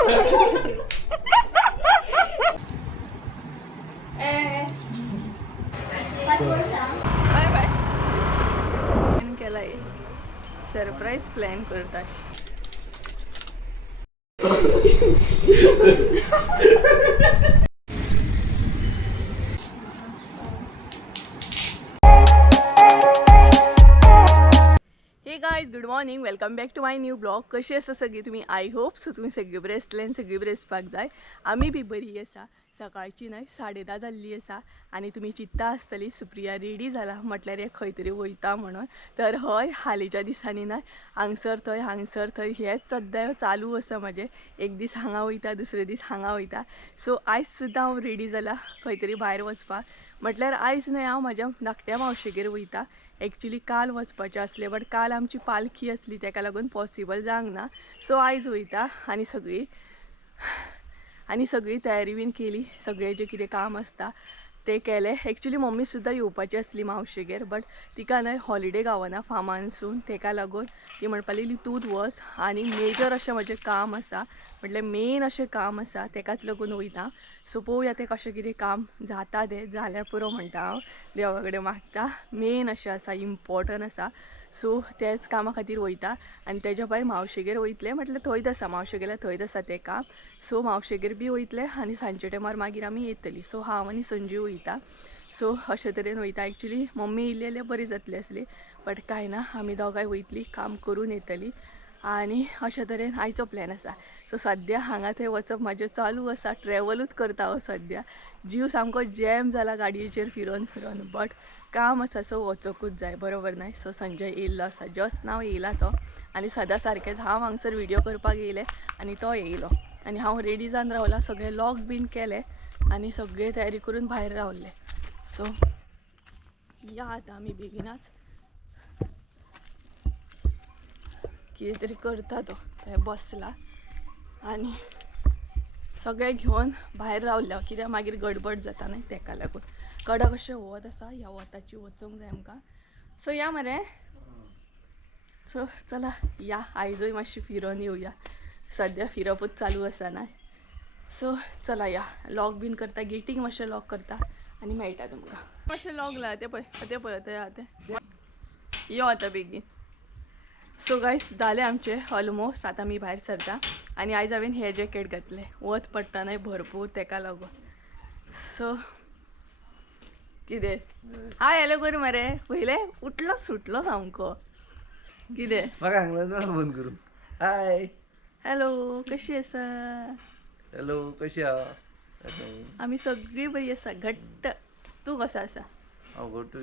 Bye bye केलाय surprise plan करता हे guys good morning welcome back to my new blog. कशी आसा सगळी तुमी? आय होप सो तुमी सगळी बरे आसतले आनी सगळी बरे आसपाक जाय. आमी बी बरी आसा. सकाळची न्हय 10:30 जाल्ली आसा आनी तुमी चित्ता आसतली सुप्रिया रेडी जाला म्हटल्यार हे खंय तरी वयता म्हणून. तर हय हालींच्या दिसांनी न्हय हांगसर थंय हेच सद्या चालू आसा म्हजें. एक दीस हांगा वयता दुसरे दीस हांगा वयता. सो आयज सुद्दां हांव रेडी जाला खंय तरी भायर वचपाक. म्हटल्यार आयज न्हय हांव म्हाज्या धाकट्या मावशेगेर वयता. एक्चुली काल वचपाचें आसलें बट काल आमची पालखी आसली तेका लागून पॉसिबल जावंक ना. सो आयज वयता आनी सगळी तयारी बीन केली. सगळें जें कितें काम आसता तें केलें. एक्चुली मम्मी सुद्दां येवपाची आसली मावशेगेर बट तिका न्हय हॉलिडे गावना फार्मानसून तेका लागून ती म्हणपा लागली तूंच वच. आनी मेजर अशें म्हजें काम आसा म्हटल्यार मेन अशें काम आसा तेकाच लागून वयता. सो पळोवया तें कशें कितें काम जाता तें जाल्यार पुरो म्हणटा हांव देवा कडेन मागता. मेन अशें आसा इम्पॉर्टंट आसा. सो तेच कामा खातीर वयता आनी तेज्या भायर मावशेगेर वयतलें म्हटल्यार थंयच आसा मावशेगेर थंयच आसा तें काम. सो मावशेगेर बी वयतलें आनी सांजचे टायमार मागीर आमी येतलीं. सो हांव आनी संजू वयता. सो अशे तरेन वयता. एक्चुली मम्मी येयली जाल्यार बरी जातली आसली बट कांय ना आमी दोगांय वयतलीं काम करून येतलीं आनी अशे तरेन आयचो प्लॅन आसा. सो सद्या हांगा थंय वचप म्हाजें चालू आसा. ट्रॅवलूच करता हांव सद्या. जीव सामको जॅम जाला गाडयेचेर फिरोन बट काम आसा सो वचोकूच जाय बरोबर न्हय. सो संजय येयल्लो आसा जस्ट नाव येयला तो आनी सदां सारकेंच हांव हांगसर व्हिडिओ करपाक येयलें आनी तो येयलो आनी हांव रेडी जावन रावला. सगळें लॉक बीन केलें आनी सगळी तयारी करून भायर रावलें. सो या आतां आमी बेगिनाच कितें तरी करता तो थंय बसला आनी सगळें घेवन भायर रावल्या कित्याक मागीर गडबड जाता न्हय तेका लागून. कडक अशें वत आसा ह्या वताची वचूंक जाय आमकां. सो या मरे. सो चला या आयजूय मातशी फिरोन येवया. सद्या फिरपूच चालू आसा ना. सो चला या लॉक बीन करता गेटीक मातशें लॉक करता आनी मेळटा तुमकां. मातशें लॉक ला तें पळय तें यो आतां बेगीन. सो गायस जालें आमचें ऑलमोस्ट. आतां आमी भायर सरता आनी आयज हांवें हे जॅकेट घातलें वत पडटा न्हय भरपूर तेका लागून. सो कितें हाय हॅलो करूं मरे पयलें उठलो सुटलो सामको. कितें म्हाका सांगला फोन करूं. हाय हॅलो कशी आसा? हॅलो कशी आहा? आमी सगळीं बरी आसा घट्ट. तूं कसो आसा? हांव घट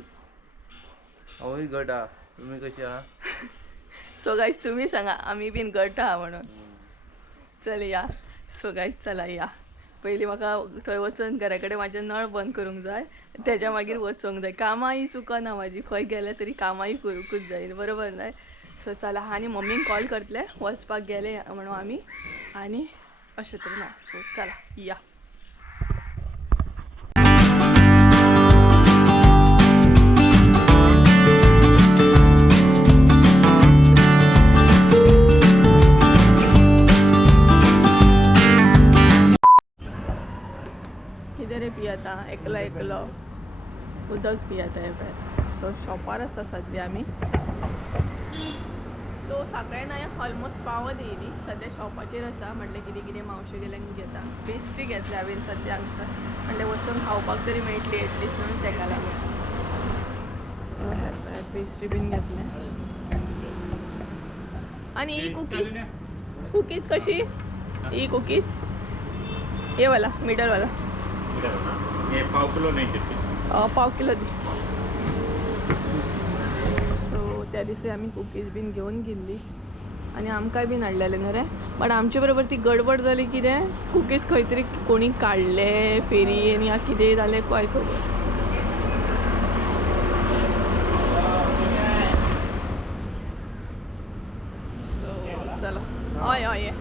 हांवूय घट आहा. तुमी कशी आहा? सो गायज तुमी सांगा आमी बीन घट आहा म्हणून. चल या. सो गायज चला या. पयलीं म्हाका थंय वचून घरा कडेन म्हाजें नळ बंद करूंक जाय तेज्या मागीर वचूंक जाय. कामाय चुकना म्हाजी खंय गेलें तरी कामाय करूंकूच जाय बरोबर न्हय. सो चला आनी मम्मीक कॉल करतलें वचपाक गेले म्हणून आमी आनी अशें तरेन ना. सो चला या. कितें रे पियता एकलो उदक पियता हे पळय. सो शॉपार आसा सद्या आमी. सो सकाळी न्हय ऑलमोस्ट पावत येयली. सद्या शॉपाचेर आसा म्हटलें कितें कितें मावशे गेल्यान घेता. पेस्ट्री घेतली हांवें सद्या हांगसर म्हटलें वचून खावपाक तरी मेळटली एटलिस्ट म्हणून तेका लागून. पेस्ट्री बीन घेतलें आनी ही कुकीज कशी? ही कुकीज हे वाला मिडल वाला ये पाव किलो 90 रुपीस. पाव किलो दी. सो त्या दिसा आमी कुकीज बीन घेवन गेल्ली आनी आमकांय बीन हाडलेलें न्हू रे. बट आमचे बरोबर ती गडबड जाली कितें कुकीज खंय तरी कोणी काडले फेरयेन या कितें जालें काय खबर. सो चलो हय हय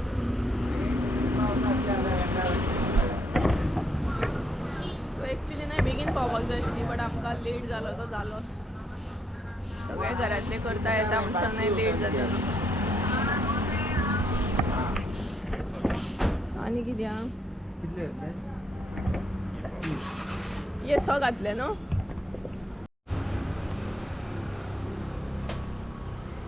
एक्चुली नाही बेगीन पावपाक जाय आसली बट आमकां लेट जालो तो जालोच. सगळे घरातले करता येता म्हणसर नाही लेट जाता. आनी कितें आहा कितले घातले ये सो घातले न्हू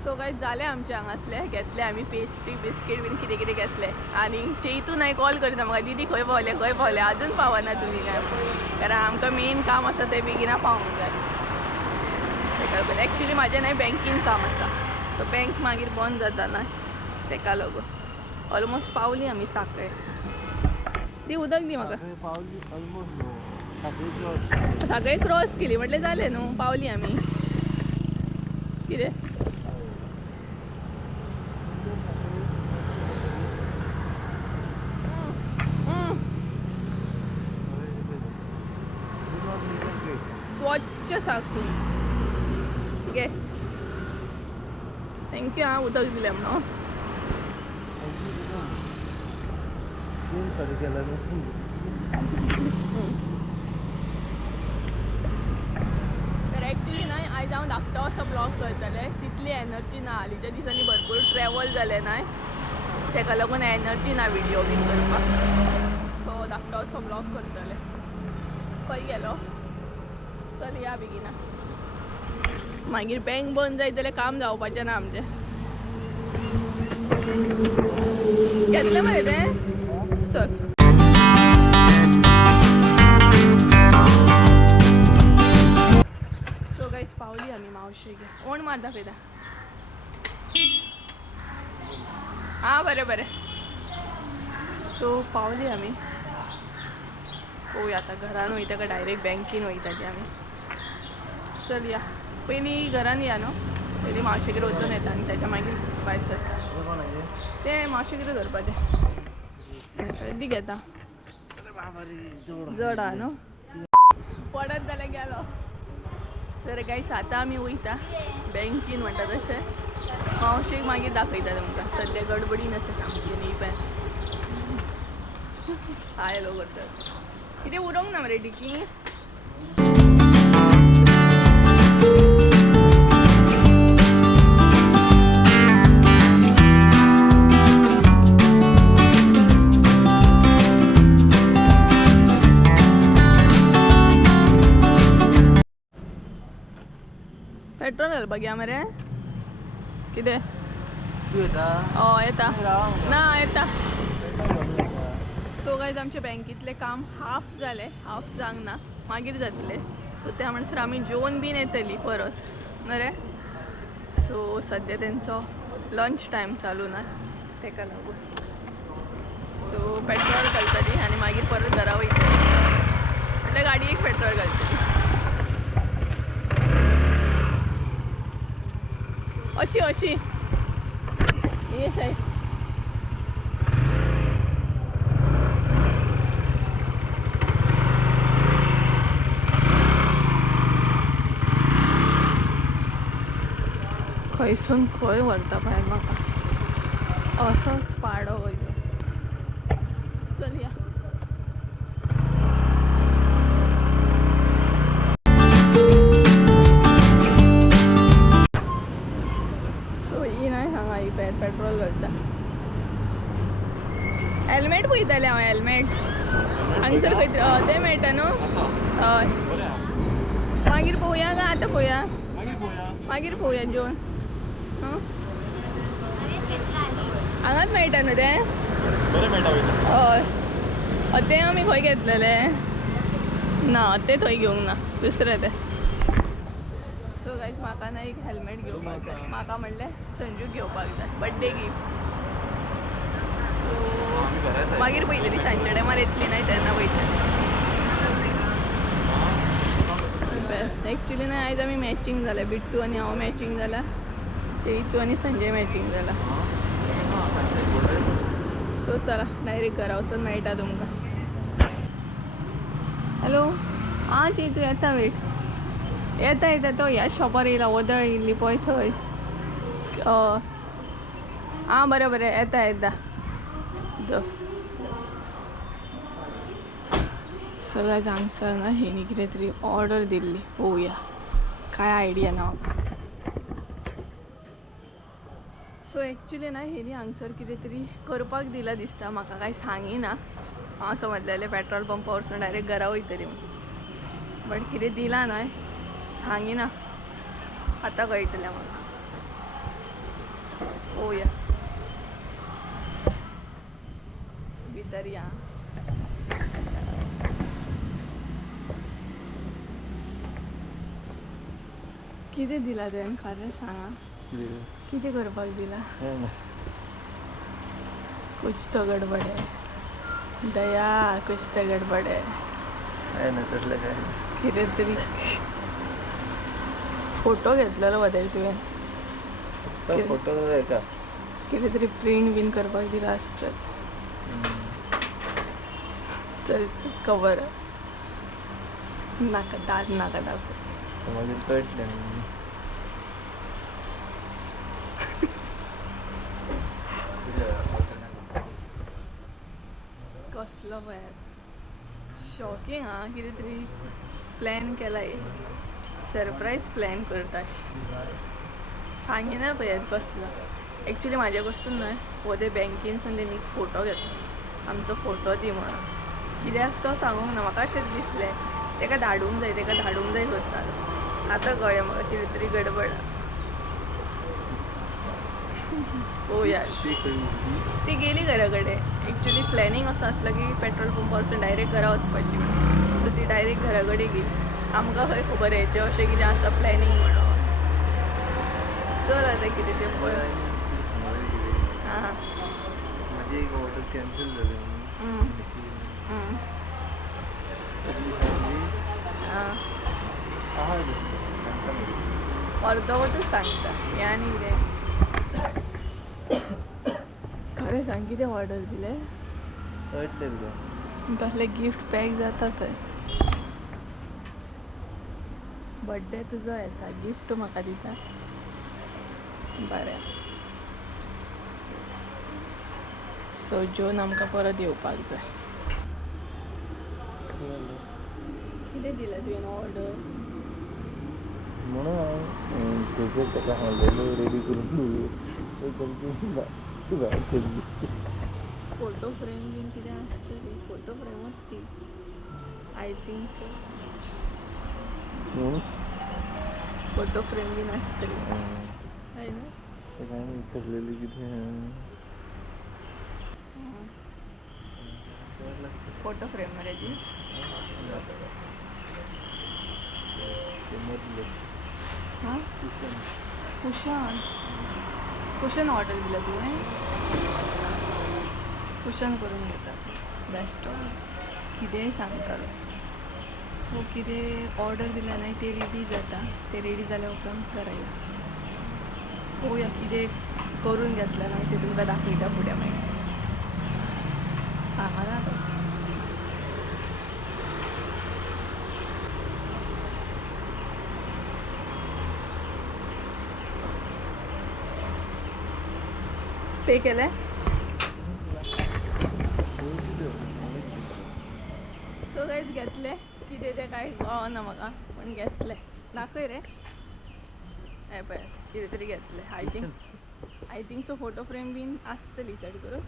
सो काय जाले आमचे हांगासले घेतले आमी पेस्ट्री बिस्कीट बीन कितें कितें घेतले आनी चेतून हांवें कॉल करिना म्हाका दीदी खंय पावले अजून पावना तुमी काय कारण आमकां मेन काम आसा तें बेगिना पावूंक जाय तेका लागून एक्चुली म्हाजें न्हय बँकीन काम आसा सो बँक मागीर बंद जाता ना तेका लागून ऑलमोस्ट पावली आमी सांखळे ती उदक दी म्हाका पावली ऑलमोस्ट सगळे क्रॉस केली म्हटलें जालें न्हू पावली आमी कितें स्वच्छ साकून घे थँक्यू हां उदक दिलें म्हणून तर एक्चुली नाही आयज हांव धाकटो असो ब्लॉग करतलें तितली एनर्जी ना हालींच्या दिसांनी भरपूर ट्रॅवल जालें न्हय तेका लागून एनर्जी ना व्हिडिओ बीन करपाक सो धाकटो असो ब्लॉग करतलें खंय गेलो चल या बेगिना मागीर बँक बंद जायत जाल्यार काम जावपाचें ना आमचें घेतलें मरे तें चल सो गायज पावली आमी मावशेक ओण मार दाखयता आं बरें बरें सो पावली आमी पळोवया आतां घरान वयता काय डायरेक्ट बँकीन वयता ती आमी चल या पयलीं घरान या न्हू पयलीं मावशेगेर वचून येता आनी तेच्या मागीर भायर सरता तें मावशेगेर धरपाचें दी घेता जड आहा न्हू पडत जाल्यार गेलो तर गायज आतां आमी वयता बँकीन म्हणटा तशें मावशेक मागीर दाखयता तुमकां सद्या गडबडीन आसा सामकी न्ही पॅन हाय हॅलो करता कितें उरोंक ना मरे डिकी पेट्रोल घालपाक या मरे कितें तू येता हय येता ना येता सो गायज आमचे बँकेतले काम हाफ जालें हाफ जावंक ना मागीर जातलें सो त्या म्हणसर आमी जेवून बीन येतली परत मरे सो सद्या तेंचो लंच टायम चालू ना तेका लागून सो पेट्रोल घालतली आनी मागीर परत घरा वयतली म्हटल्यार गाडयेक पेट्रोल घालतली अशी अशी ये सायड खंयसून खंय व्हरता भायर म्हाका असोच पाडो वयलो चल या सो ही नाही हांगा ही पेट्रोल घालता हेल्मेट पळयतालें हांव हेल्मेट हांगसर खंय तरी तें मेळटा न्हू हय मागीर पळोवया काय आतां पळोवया मागीर पळोवया जेवन हांगाच मेळटा न्हू तें हय तें आमी खंय घेतलेले ना तें थंय घेवंक ना दुसरें तें सो गायज म्हाका ना एक हेल्मेट घेवपाक जाय म्हाका म्हणलें संजूक घेवपाक जाय बड्डे गिफ्ट सो मागीर पयतली सांजच्या टायमार येतली नाही तेन्ना वयतली एक्चुली ना आयज आमी मॅचिंग जाल्या बिट्टू आनी हांव मॅचिंग जाला चैतू आनी संजय मॅचिंग जाला सो चला डायरेक्ट घरा वचून मेळटा तुमकां हॅलो आं चैतू येता वेट येता येता तो ह्या शॉपार येयला वदळ येयल्ली पळय थंय आं बरें बरें येता येता सगळ्या हांगसर ना हेणी कितें तरी ऑर्डर दिल्ली पळोवया काय आयडिया ना सो एक्चुली ना हेणी हांगसर कितें तरी करपाक दिला दिसता म्हाका कांय सांगिना हांव समजलेलें पेट्रोल पंपा वचून डायरेक्ट घरा वयतली म्हणून बट कितें दिला न्हय सांगिना आतां कळटलें म्हाका पळोवया भितर या कितें दिला तुवें खरें सांगा कितें करपाक दिला कुछ तो गडबड है दया कुछ तो गडबड है काय ना तसलं काय कितें तरी फोटो घेतलेलो बदल तुवें तो फोटो आहे का कितें तरी प्रिंट बीन करपाक दिला आसतात तर कवर नाका दाद नाका दाखव मागीर कळटलें कसलो पळय शॉकिंग हा कितें तरी प्लॅन केलाय सरप्राईज प्लॅन करता सांगिना पळयात कसलो एक्चुली म्हाजे कडसून न्हय हो ते बँकेनसून तेणी फोटो घेतलो आमचो फोटो दी म्हणून कित्याक तो सांगूंक ना म्हाका अशेंच दिसलें ताका धाडूंक जाय करतालो आतां कळ्ळें म्हाका कितें तरी गडबड पळोवया ती गेली घरा कडेन एक्चुली प्लॅनिंग असो आसलो की पेट्रोल पंपा वचून डायरेक्ट घरा वचपाची म्हणून सो ती डायरेक्ट घरा कडेन गेली आमकां खंय खबर हेचें अशें कितें आसा प्लॅनिंग म्हणून चल आतां कितें तें पळय हां माझी एक ऑर्डर कॅन्सल झाली अर्धवटच सांगता हें आनी कितें खरें सांग कितें ऑर्डर दिलें कळटलें तुका कसले गिफ्ट पॅक जाता थंय बड्डे तुजो येता गिफ्ट म्हाका दिता बरें सो जोन आमकां परत येवपाक जाय कितें दिलें तुवें ऑर्डर म्हणून हांव तुका ताका हाडलेलो रेडी करून फोटो फ्रेम बीन कितें आसतली फोटो फ्रेमूच ती I think so photo frame बीन आसतली है ना काय विचारलेली कितें फोटो फ्रेम मरे ती हां कुशन ऑर्डर दिलं तुवें कुशन करून घेतात बेस्ट कितेंय सांगतालो सो कितें ऑर्डर दिल्या नाही ते रेडी जाता ते रेडी जाल्या उपरांत करायला पळोवया कितें करून घेतलं नाही ते तुमकां दाखयता फुडें मागीर सांगना तो पे केलें सो गायज घेतले कितें तें कांय कळना म्हाका पण घेतले दाखय रे हें पळय कितें तरी घेतलें I think so photo frame बीन आसतली चड करून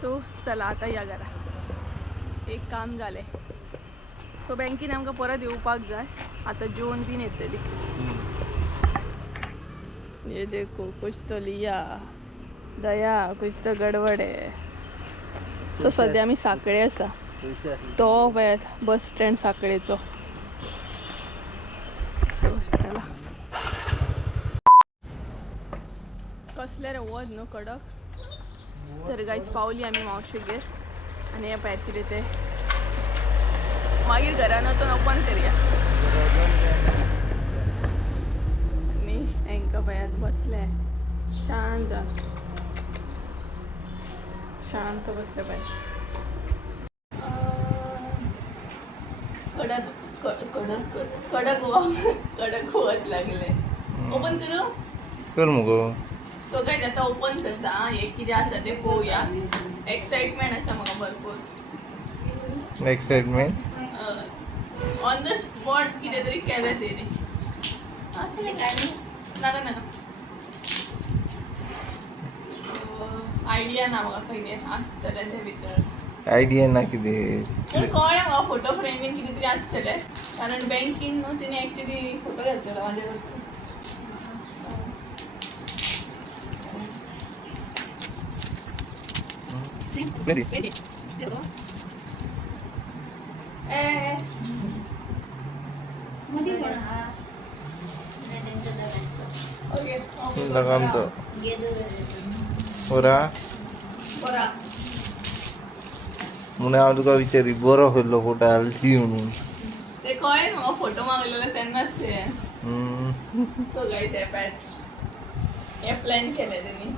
सो चला आतां या घरा एक काम जालें सो बँकीन आमकां परत येवपाक जाय आतां जेवण बीन येतली ये देखो कुछ तो लिया दया कुछ तो गडबड है सो सद्या आमी साखळे आसा तो पळयात बस स्टँड साखळेचो सो चला कसले रे वद न्हू कडक तर गायज पावली आमी मावशेगेर आनी हें पळयात कितें तें मागीर घरान वचून ओपन करया आनी हांकां पळयात बसले शांत बसले पळय कडक वत लागले ओपन करू कर मुगो सो काय आता ओपन करता हे कितें आसा तें पळोवया एक्साइटमेंट आसा म्हाका भरपूर एक्साइटमेंट ऑन द स्पॉट कितें तरी केलें तेणी असं काय नाका नाका आयडिया ना म्हाका खंय आसतलें ते भितर आयडिया ना कितें कळ्ळें म्हाका फोटो फ्रेमीन कितें तरी आसतलें कारण बँकीन न्हू तिने एक्चुली फोटो घातलेलो म्हाजे कडसून लगाम तो बरा बरा म्हणून हांव तुका विचारी बरो खंयलो फोटो घालची म्हणून ते कळ्ळें म्हाका फोटो मागलेलो तेन्नाच ते हम्म. सो गायज हे प्लॅन केले त्यांनी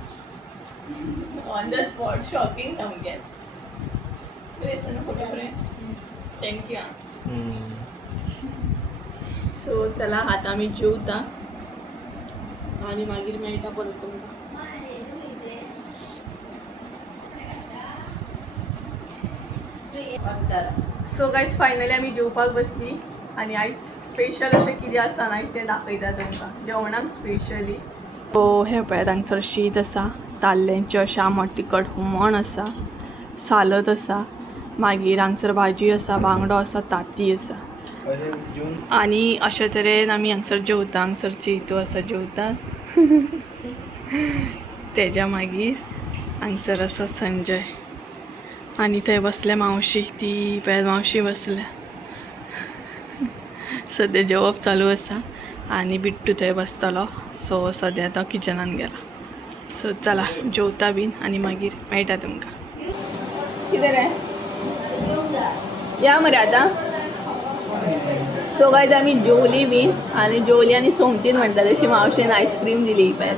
ऑन द स्पॉट शॉकिंग सामकें फोटो फ्रेम थँक्यू हम्म. सो चला आता आम्ही जेवता आणि मागीर मेळटा परत तुमकां सो गायज फायनली आम्ही जेवपाक बसली आणि आयज स्पेशल अशें कितें आसा ना ते दाखयता तुमकां जेवणाक स्पेशली सो हे पळयात हांगसर शीत आसा ताल्ल्यांचें अशें आमट तिखट हुमण आसा सालद आसा मागीर हांगसर भाजी आसा बांगडो आसा ताती आसा आणि अशे तरेन आमी हांगसर जेवता हांगसरची हितू आसा जेवता तेज्या मागीर हांगसर आसा संजय आणि थंय बसल्या मावशी ती पळय मावशी बसल्या सद्या जेवप चालू आसा आणि बिट्टू थंय बसतलो सो सद्या तो किचनान गेला सो चला जेवता बीन आणि मागीर मेळटा तुमकां कितें रे या मरे आतां सो गायज आमी जेवली बीन आनी जेवली आनी सोमतीन म्हणटा तशी मावशेन आयस्क्रीम दिली पळय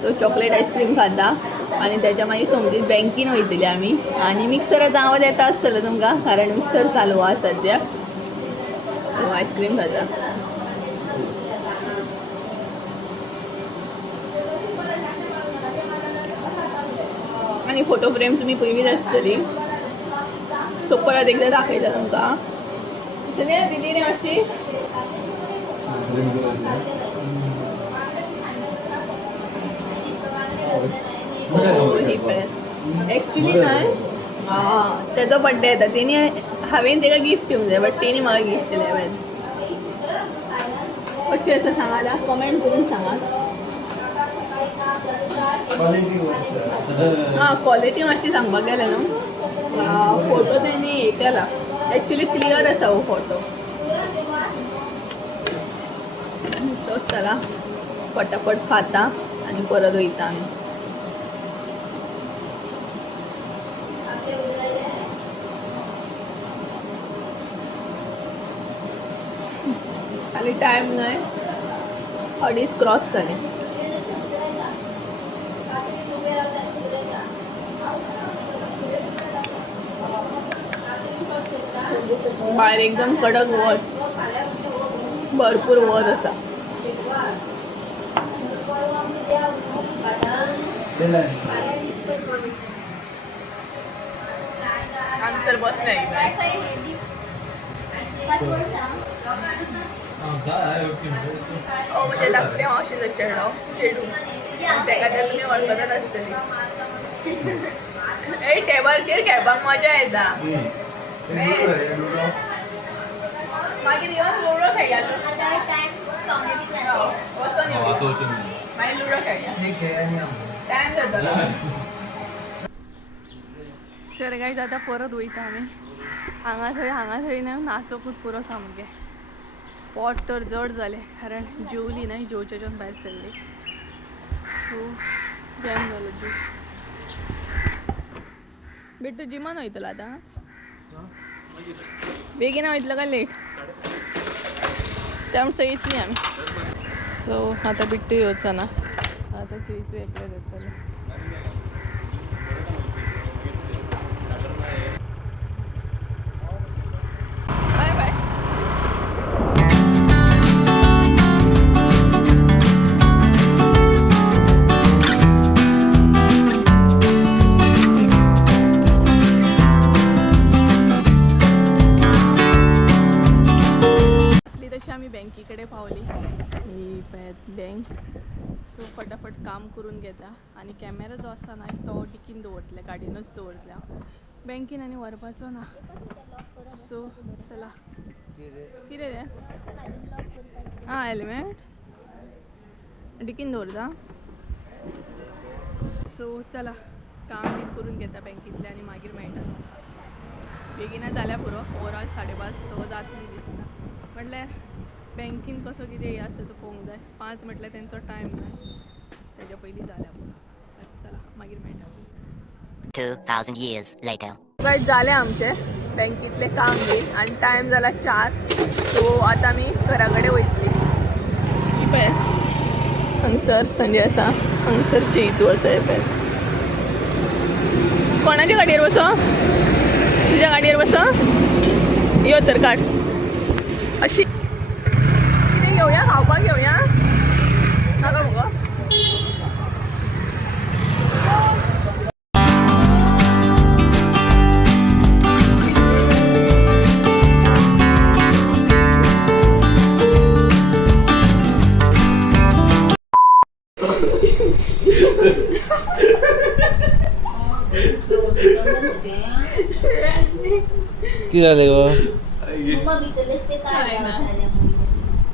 सो चॉकलेट आयस्क्रीम खाता आणि त्याच्या मागीर सोमतीन बँकीन वयतली आमी आणि मिक्सराचो आवाज येता आसतलो तुमकां कारण मिक्सर चालू आसा सद्या सो आयस्क्रीम खाता आणि फोटो फ्रेम तुम्ही पयलीच आसतली सो परत एकदा दाखयता तुमकां दिली रे अशी एक्चुली नाही त्याचा बड्डे येता तेणी हांवें तेका गिफ्ट दिवंक जाय बट तेणी म्हाका गिफ्ट दिलें हांवें कशी आसा सांगात कमेंट करून सांगात हां क्वॉलिटी मातशी सांगपाक गेलें न्हू फोटो तेणी हे केला एक्चुली क्लियर आसा हो फोटो सो चला फटाफट खाता आणि परत वयता आमी खाली टायम नाही 2:30 क्रॉस झाले बाहेर एकदम कडक वत भरपूर वत असा आमचं बसले म्हणजे धाकटे मावशीचा चेडो चेडू तेका तर तुमी वळखत नासतली ए टेबल खेळ खेळपाक मजा येता मागीर येवन लुडो खेळया मागीर लुडो खेळया टायम जातलो तर गायज आतां परत वयता आमी हांगा थंय न्हू नाचोकूच पुरो सामकें पोट तर जड जालें कारण जेवली न्हय जेवच्याच्यान भायर सरली सो जॅम जालो जीव बिट्टू जिमान वयतलो आतां बेगीन वयतलो काय लेट त्या आमचं येतली आमी सो आतां बिट्टू येवचो ना आतां चेतू एकलें जातलें बाय बाय अशी आम्ही बँकेकडे पावली. ही बँक. सो फटाफट काम करून घेता आणि कॅमेरा जो असा ना तो टिकीन दवरतले, गाडीनूच दवरतल्या बँकेन आनी व्हरपाचो ना. सो चला. कितें रे? आं हेल्मेट टिकीन दवरता. सो चला काम बी करून घेता बँकेतले आनी मागीर मेळटा. बेगिना जाल्या पुरो. ओवरऑल 5:30 जातली दिसता. म्हटल्यार बँकीन कसो कितें हें आसा तो पळोवंक जाय. 5 म्हटल्यार तेंचो टायम जाय, तेज्या पयलीं जाल्या पुरो. चला मागीर मेळटा. 2,000 years later. गायज जालें आमचें बँकेतलें काम बी आनी टायम जाला 4. सो आतां आमी घरा कडेन वयतलीं. ही पळय हांगसर संजय आसा, हांगसर चेतू आसा. हे पळय कोणाच्या गाडयेर बसो? तुज्या गाडयेर बसो. यो तर काड. अशी कितें घेवया? खावपाक घेवया? नाका मुगो. किती झाले गो?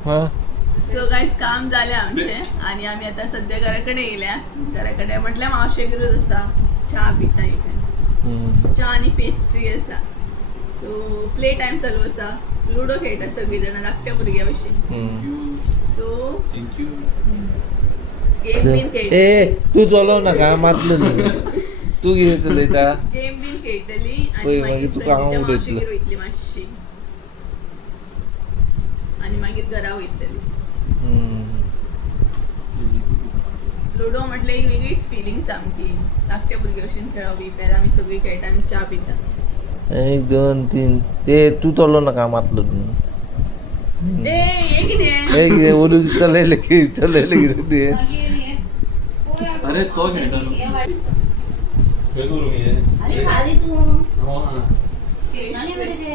हां सो गायज काम जालें आमचें आनी आमी आतां सद्या घरा कडेन येयल्या. घरा कडेन म्हटल्यार मावशेगेरूच आसा. च्या पिता एक च्या आनी पेस्ट्री आसा. सो प्ले टायम चालू आसा. लुडो खेळटा सगळीं जाणां धाकट्या भुरग्या भशेन. सो गेम बीन खेळटा. ए तू चलोव नाका मातलो न्ही. तू कितें चलयता? गेम बीन खेळटली आनी पळय, मागीर मागीर तुका हांव संजेच्या उडयतलो. मावशेगेर वयतली मातशी आनी मागीर घरा वयतली. लुडो म्हटल्यार एक वेगळीच फिलींग सामकी. धाकट्या भुरग्या भशेन खेळप. पेर आमी सगळीं खेळटा आनी च्या पिता. 1 2 3 ते तू चलोव नाका मातलो न्ही. ए हे कितें? ए कितें ओलू चलयले कितें तुवें? अरे तो खेळता हे करून ये अरे खाली तू हो ना आणि बरे ते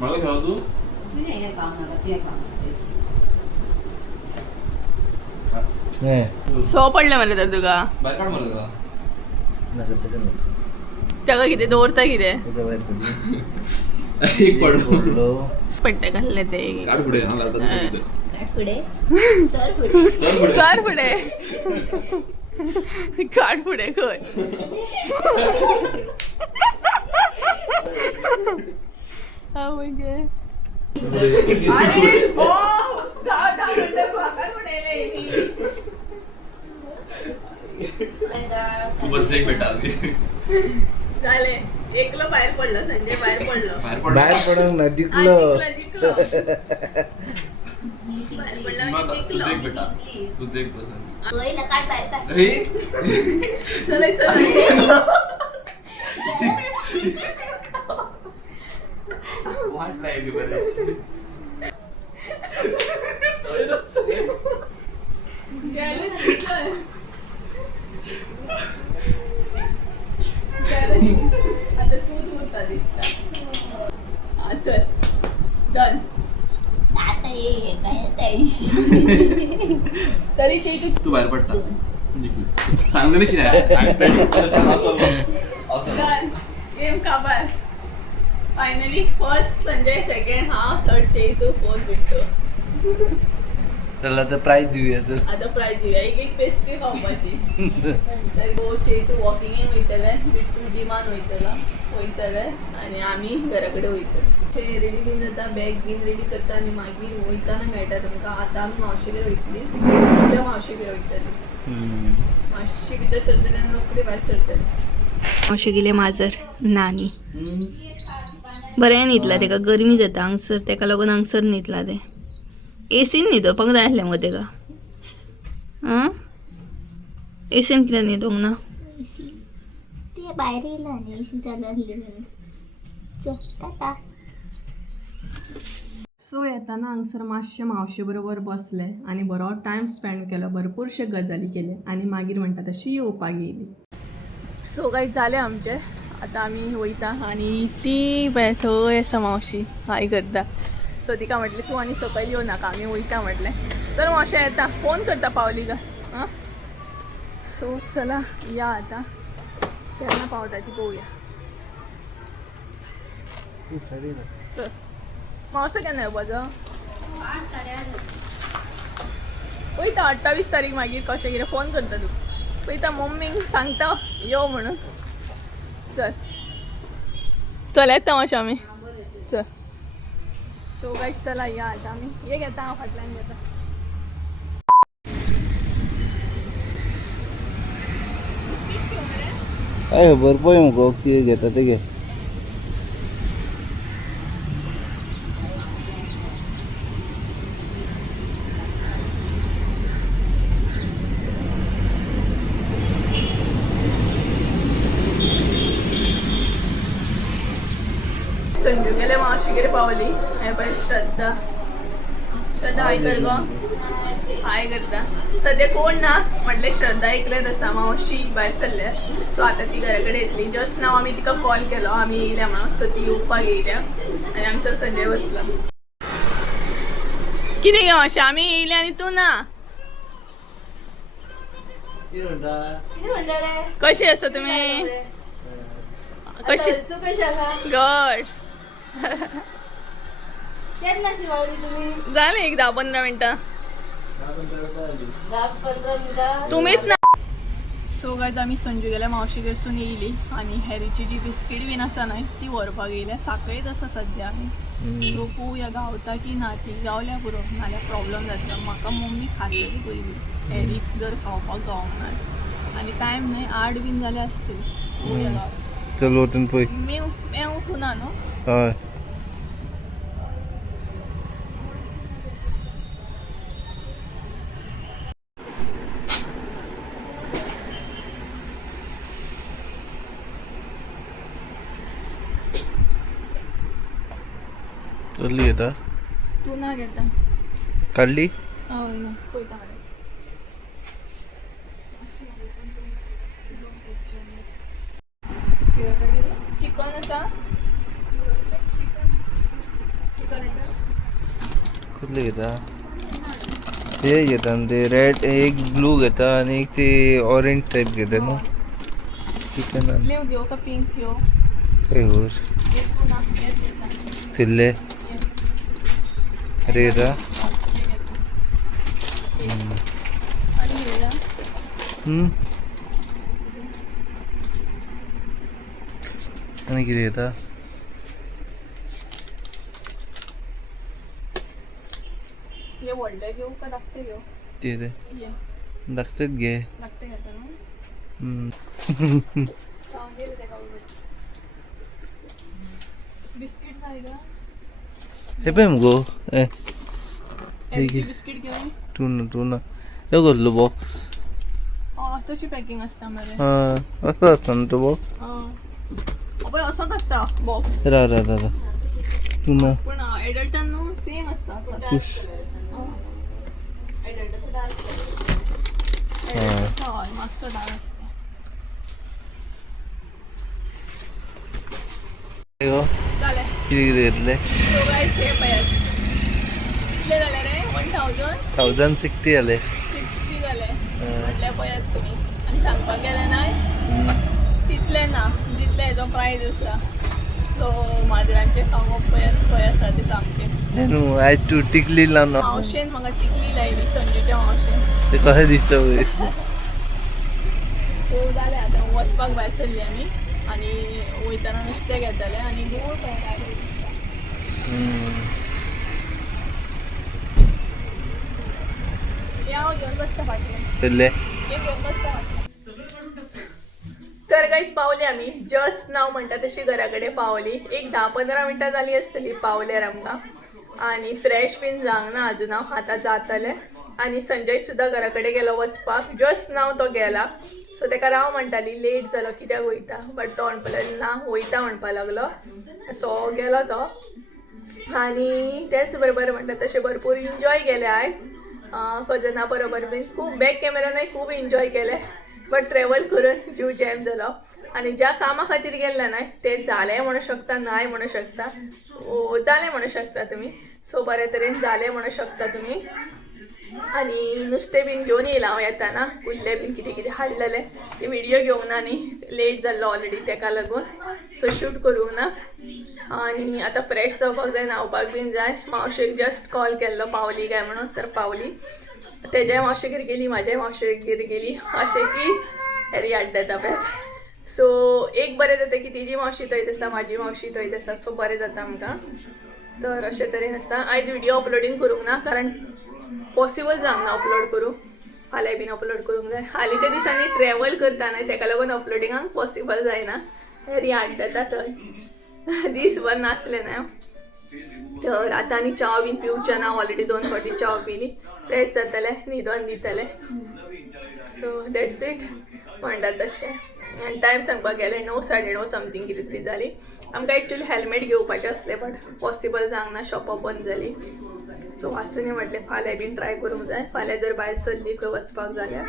मला खेळा तू तुझे हे काम नका ते काम सो पडलें मरे तर तुका. बाहेर काढ मला का ताका कितें दवरता कितें एक पडलो पडटा घाल्लें ते. काढ पुढे हा लावतात तिथे. काट पुढे सर पुढे सर पुढे सर फुडें काड फुडें खंय. अरे ओ धा मिनटं म्हाका उडयले न्ही. तू बस देख बेटा आधी जालें. एकलो भायर पडलो. संजय भायर पडलो. बाहेर पड बाहेर पडूंक ना जिंकलो. जिंकलो. भायर पडला तू आनी जिंकलो. देख बेटा तू देख बस सोयला काट बाहेर काट अरे चलय चलय. वाट लागली बरे गेलं जिंकलं. आता तूच उरता दिसता. हा चल डन. आता ये काय तरी चेतू तू बाहेर पडता जिंकली सांगलं नाही की नाही डन. गेम काबार. Finally first Sanjay, second half, third Chetu, fourth Bittu. त्याला तर प्राईज दिवया तर. आता प्राइज दिवया. एक पेस्ट्री खावपाची. तर गो चेतू वॉकिंगेक वयतले, बिट्टू जिमान वयतले आनी आमी घरा कडेन वयतले. रेडी बीन जाता, बॅग बीन रेडी करता आनी मागीर वयताना मेळटा तुमकां. आतां आमी मावशेगेर वयतली. तुमच्या मावशेगेर वयतली. मातशी भितर सरतली आनी रोखडी भायर सरतली. मावशे गेले माजर नानी. बरें न्हिदला. तेका गरमी जाता हांगसर, तेका लागून हांगसर न्हिदला ते. एसीन न्हिदोवपाक जाय आसलें मुगो तेका. आं एसीन कित्याक न्हिदोंक ना? ते बाहेर येयला आणि चालू असले चल टाटा. सो येताना हांगसर मातशे मावशे बरोबर बसले आनी बरो टायम स्पेंड केलो. भरपूरशे गजाली केले आनी मागीर म्हणटा तशी येवपाक येयली. सो काही जालें आमचें. आता आम्ही वयता आणि ती पळय थंय आसा मावशी हाय करता. सो तिका म्हटले तू आणि सकयल येऊ नाका आम्ही वयता म्हटलें. तर मावशे येता फोन करता पावली का हां. सो चला या आता केन्ना पावता ती पळोवया. चल मावसो केन्ना येवपाचो पळयता 28 तारीख मागीर कशें कितें फोन करता तूं पळयता मम्मीक सांगता यो म्हणून. चल चल येता मातशें आमी चल. सो गायज चला या आता आमी हे घेता हांव फाटल्यान घेता. काय खबर पळय मुगो कितें घेता ते घे. संजू गेले मावशीगेर पावली. हे पळय श्रद्धा श्रद्धा हाय कर गो हाय करता. सद्या कोण ना म्हटलें श्रद्धा एकलेच आसा मावशी भायर सरल्या. सो आतां ती घरा कडेन येतली. जस्ट नाव आमी तिका कॉल केलो आमी येयल्या म्हणून. सो ती येवपाक येयल्या आनी हांगसर संजय बसला. कितें गे मावशी आमी येयल्या आनी तूं ना. कशी आसा तुमी कशी तू कशी आसा गड केन्नाशी मावली तुम्ही जालें एक 10-15 मिनटां 10-15 मिनटां तुम्हीच ना. सो गायज आमी संजू गेल्या मावशी कडसून येयली आनी हॅरीची जी बिस्कीट बीन आसा न्हय ती व्हरपाक येयल्या. साखळेत आसा सद्या आमी. सो पळोवया गावता की ना ती गावल्या पुरो नाल्यार प्रॉब्लम जाता. म्हाका मम्मी खातली पयली हॅरी जर खावपाक गावना आनी टायम न्हय 8 बीन जाले आसतली. पळोवया गावता. चल वचून पळय. मेव उठूना न्हू. हय कसली घेता तू ना घेता काढली. हय न्हू पळयता हाडून. चिकन आसा कसली घेता हे घेता ते रेड एक ब्लू घेता आणि एक ते ऑरेंज टाईप घेता न्हू. चिकन ब्ल्यू घेऊ का पिंक घेऊ. काय गोर हे तू ना हेच घेता. फिरले अरे येता. आणि हे जा. आणि किती येता हे व्हडले घेऊ का धाकटे घेऊ. ते ये धाकटेच घे. धाकटे घेता न्हू. हम्म. जाऊन गेले तेका उलट. बिस्किट जाय का हे पळय मुगो एलची बिस्किट घेऊ. टूना हे कसलो बॉक्स. तशी पॅकिंग असता मरे. हा असं असता ना तो बॉक्स. पळय असोच असता बॉक्स रा टूना पण एडल्टान न्हू सेम असता. हय मातसो डाळ असता. चालेल किती किती घेतले. सो गायज हे पळयात कितले जाले रे 1060 जाले. 1060 जाले म्हटल्यार पळयात तुमी. आनी सांगपाक गेलें नाय तितले ना जितले हेजो प्रायस आसा. सो माजरांचे खावप पळयात खंय आसा ते सामके. न्हू आयज तू टिकली लावन मावशेन म्हाका तिकली लायली संजूच्या मावशेन. ते कशें दिसता पळय. सो जालें आतां वचपाक भायर सरली आमी आनी वयताना नुस्तें घेतलें आनी गोड काय हांव घेवन बसता फाटल्यान. फिरले हे घेवन बसता फाटल्यान. तर गाईज पावले आमी जस्ट नाव म्हणटा तशी घरा कडेन पावली. एक 10-15 मिनटां जाली आसतली पावल्यार आमकां. आनी फ्रेश बीन जावंक ना अजून हांव आतां जातलें. आनी संजय सुद्दां घरा कडेन गेलो वचपाक. जस्ट नाव तो गेला. सो ताका राव म्हणटाली लेट जालो कित्याक वयता. बट तो म्हणपाक ना वयता म्हणपाक लागलो. सो गेलो तो आनी तेच बरोबर म्हणटा तशें भरपूर एन्जॉय केलें आयज. कजना बरोबर बीन खूब बॅक कॅमेरानय खूब एन्जॉय केलें. बट ट्रॅवल करून जीव जॅम जालो आणि ज्या कामा खातीर गेल्ले नाही ते जालें म्हणू शकता नाही म्हणू शकता जालें म्हणू शकता तुम्ही. सो बरे तरेन जालें म्हणू शकता तुम्ही. आणि नुस्तें बीन घेवन येयला हांव येताना कुल्ले बीन कितें कितें हाडलेलें ते व्हिडियो घेवंक ना न्ही लेट जाल्लो ऑलरेडी तेका लागून सो शूट करूंक ना. आणि आता फ्रेश जावपाक जाय न्हावपाक बीन जाय. मावशेक जस्ट कॉल केल्लो पावली काय म्हणून तर पावली. तेज्याय मावशेगेर गेली म्हाज्याय मावशेगेर गेली अशें की हेरी हाडटा बेज. सो एक बरें जाता की तिजी मावशी थंयच आसा म्हाजी मावशी थंयच आसा सो बरें जाता आमकां. तर अशें तरेन आसा. आयज व्हिडियो अपलोडींग करूंक ना कारण पॉसिबल जावंक ना अपलोड करूं. फाल्यां बीन अपलोड करूंक जाय. हालींच्या दिसांनी ट्रॅवल करता न्हय तेका लागून अपलोडिंगाक पॉसिबल जायना. हेरी हाडटा थंय दीसभर नासलें ना. तर आतां आनी च्या बीन पिवचें ना. ऑलरेडी 2 फावटी च्या पिली. फ्रेश जातलें न्हिदोन दितलें. सो दॅट्स इट म्हणटा तशें. आनी टायम सांगपाक गेलें 9 9:30 समथींग कितें तरी जाली. आमकां एक्चुली हेल्मेट घेवपाचें आसलें बट पॉसिबल जावंक ना शॉपां बंद जाली. सो वाचून म्हटलें फाल्यां बीन ट्राय करूंक जाय. फाल्यां जर भायर सरली खंय वचपाक जाल्यार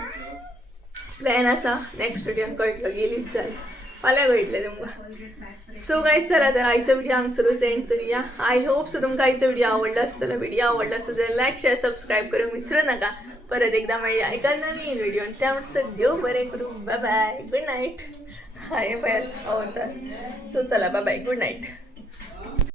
प्लॅन आसा. नेक्स्ट व्हिडियोन कळटलो गेलीच जाली फाल्यां कळटलें तुमकां. सो गायज चला तर आयचो व्हिडियो हांगसरूच एंड करुया. आय होप सो तुमकां आयचो व्हिडियो आवडलो आसतलो. व्हिडियो आवडलो आसत जाल्यार लायक शेअर सबस्क्राईब करूंक विसरू नका. परत एकदा मेळया एका नवीन व्हिडियोन. त्या म्हणसर देव बरें करूं. Bye bye good night. Hi bye अवतार. सो चला बाय बाय गुड नाईट.